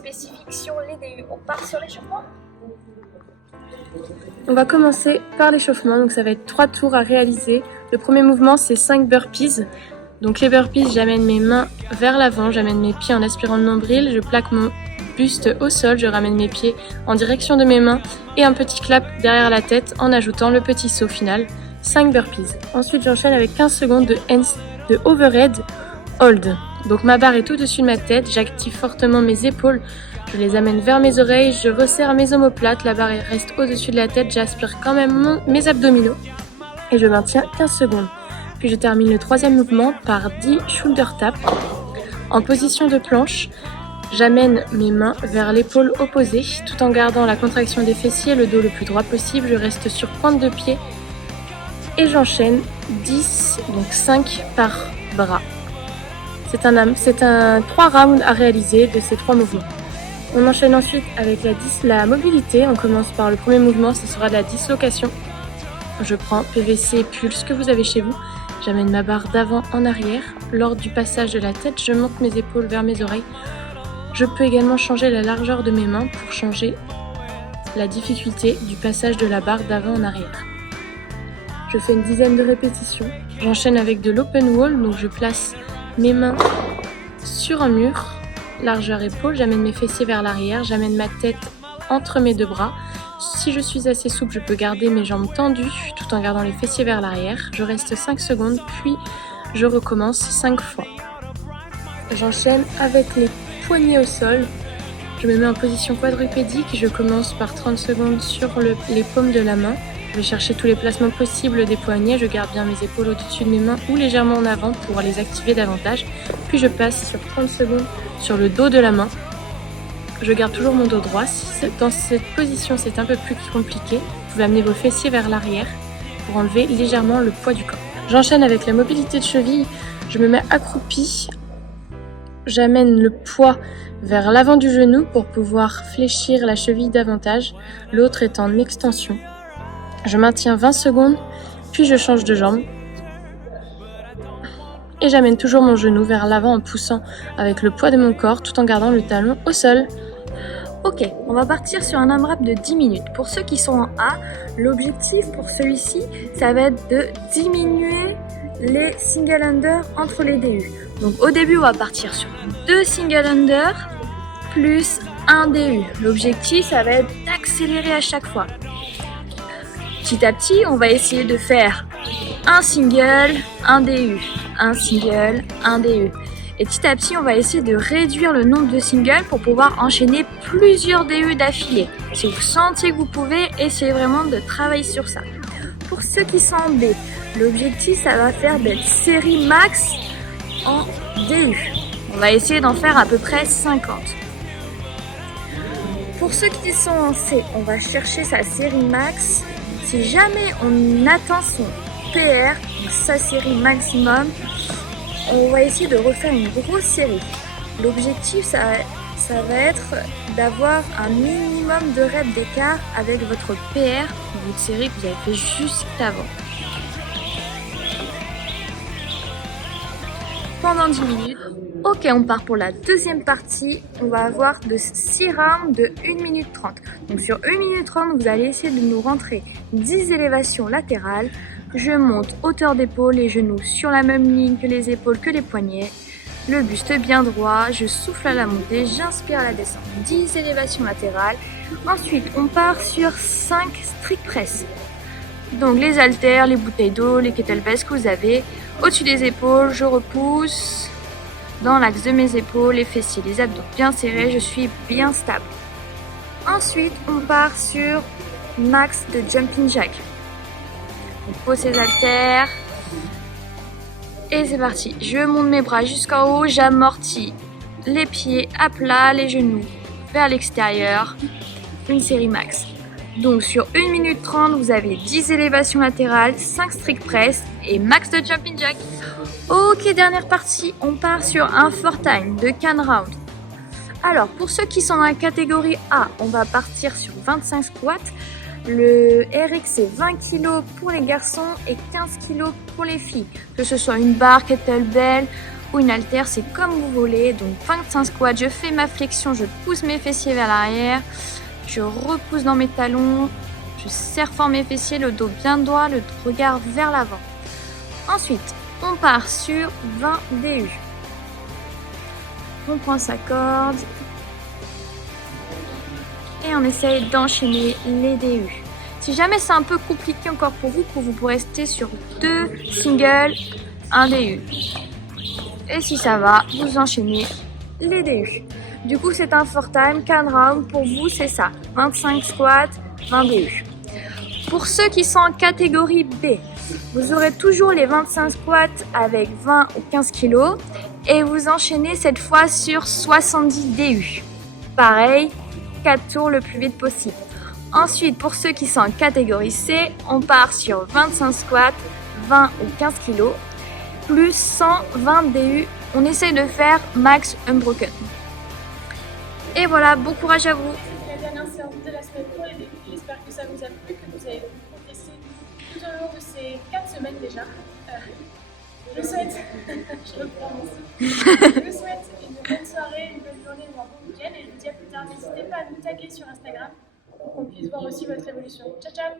spécifiques sur les DU. On part sur l'échauffement. On va commencer par l'échauffement, donc ça va être 3 tours à réaliser. Le premier mouvement c'est 5 burpees. Donc les burpees, j'amène mes mains vers l'avant, j'amène mes pieds en aspirant le nombril, je plaque mon buste au sol, je ramène mes pieds en direction de mes mains et un petit clap derrière la tête en ajoutant le petit saut final. 5 burpees. Ensuite j'enchaîne avec 15 secondes de overhead hold. Donc ma barre est au-dessus de ma tête, j'active fortement mes épaules, je les amène vers mes oreilles, je resserre mes omoplates, la barre reste au-dessus de la tête, j'aspire quand même mes abdominaux et je maintiens 15 secondes. Puis je termine le troisième mouvement par 10 shoulder taps. En position de planche, j'amène mes mains vers l'épaule opposée tout en gardant la contraction des fessiers, le dos le plus droit possible, je reste sur pointe de pied et j'enchaîne 10, donc 5 par bras. C'est un 3 rounds à réaliser de ces 3 mouvements. On enchaîne ensuite avec la mobilité. On commence par le premier mouvement, ce sera de la dislocation. Je prends PVC, pull, ce que vous avez chez vous. J'amène ma barre d'avant en arrière. Lors du passage de la tête, je monte mes épaules vers mes oreilles. Je peux également changer la largeur de mes mains pour changer la difficulté du passage de la barre d'avant en arrière. Je fais une dizaine de répétitions. J'enchaîne avec de l'open wall, donc je place mes mains sur un mur, largeur épaule, j'amène mes fessiers vers l'arrière, j'amène ma tête entre mes 2 bras. Si je suis assez souple, je peux garder mes jambes tendues tout en gardant les fessiers vers l'arrière. Je reste 5 secondes, puis je recommence 5 fois. J'enchaîne avec les poignets au sol. Je me mets en position quadrupédique. Je commence par 30 secondes sur les paumes de la main. Je vais chercher tous les placements possibles des poignets. Je garde bien mes épaules au-dessus de mes mains ou légèrement en avant pour les activer davantage. Puis je passe sur 30 secondes sur le dos de la main. Je garde toujours mon dos droit. Si dans cette position c'est un peu plus compliqué, vous pouvez amener vos fessiers vers l'arrière pour enlever légèrement le poids du corps. J'enchaîne avec la mobilité de cheville. Je me mets accroupi. J'amène le poids vers l'avant du genou pour pouvoir fléchir la cheville davantage. L'autre est en extension. Je maintiens 20 secondes, puis je change de jambe. Et j'amène toujours mon genou vers l'avant en poussant avec le poids de mon corps tout en gardant le talon au sol. Ok, on va partir sur un AMRAP de 10 minutes. Pour ceux qui sont en A, l'objectif pour celui-ci, ça va être de diminuer les single under entre les DU. Donc au début, on va partir sur 2 single under plus 1 DU. L'objectif, ça va être d'accélérer à chaque fois. Petit à petit, on va essayer de faire un single, un DU, un single, un DU. Et petit à petit, on va essayer de réduire le nombre de singles pour pouvoir enchaîner plusieurs DU d'affilée. Si vous sentez que vous pouvez, essayez vraiment de travailler sur ça. Pour ceux qui sont en B, l'objectif, ça va faire d'être série max en DU. On va essayer d'en faire à peu près 50. Pour ceux qui sont en C, on va chercher sa série max. Si jamais on atteint son PR, donc sa série maximum, on va essayer de refaire une grosse série. L'objectif, ça va être d'avoir un minimum de reps d'écart avec votre PR, votre série que vous avez fait juste avant. Pendant 10 minutes. Ok, on part pour la deuxième partie. On va avoir de 6 rounds de 1 minute 30. Donc sur 1 minute 30, vous allez essayer de nous rentrer 10 élévations latérales. Je monte hauteur d'épaule, les genoux sur la même ligne que les épaules, que les poignets. Le buste bien droit, je souffle à la montée, j'inspire à la descente. 10 élévations latérales. Ensuite, on part sur 5 strict press. Donc les haltères, les bouteilles d'eau, les kettlebells que vous avez. Au-dessus des épaules, je repousse. Dans l'axe de mes épaules, les fessiers, les abdos bien serrés, je suis bien stable. Ensuite, on part sur max de jumping jack. On pose ses haltères. Et c'est parti. Je monte mes bras jusqu'en haut, j'amortis les pieds à plat, les genoux vers l'extérieur. Une série max. Donc sur 1 minute 30, vous avez 10 élévations latérales, 5 strict press et max de jumping jack. Ok, dernière partie, on part sur un 4 time de can round. Alors, pour ceux qui sont dans la catégorie A, on va partir sur 25 squats. Le RX c'est 20 kg pour les garçons et 15 kg pour les filles. Que ce soit une barre, kettlebell ou une haltère, c'est comme vous voulez. Donc 25 squats, je fais ma flexion, je pousse mes fessiers vers l'arrière, je repousse dans mes talons, je serre fort mes fessiers, le dos bien droit, le regard vers l'avant. Ensuite, on part sur 20 DU. On prend sa corde et on essaye d'enchaîner les DU. Si jamais c'est un peu compliqué encore pour vous pourrez rester sur 2 singles, 1 DU. Et si ça va, vous enchaînez les DU. Du coup, c'est un 4 time, 4 rounds. Pour vous, c'est ça. 25 squats, 20 DU. Pour ceux qui sont en catégorie B, vous aurez toujours les 25 squats avec 20 ou 15 kg et vous enchaînez cette fois sur 70 DU. Pareil, 4 tours le plus vite possible. Ensuite, pour ceux qui sont en catégorie C, on part sur 25 squats, 20 ou 15 kg, plus 120 DU. On essaye de faire max unbroken. Et voilà, bon courage à vous. La dernière séance de la semaine pour les débuts. J'espère que ça vous a plu, que vous avez progressé tout au long de ces 4 semaines déjà. Je souhaite, je reprends mon souffle. Je vous souhaite une bonne soirée, une bonne journée ou un bon week-end et je vous dis à plus tard. N'hésitez pas à nous taguer sur Instagram pour qu'on puisse voir aussi votre évolution. Ciao ciao.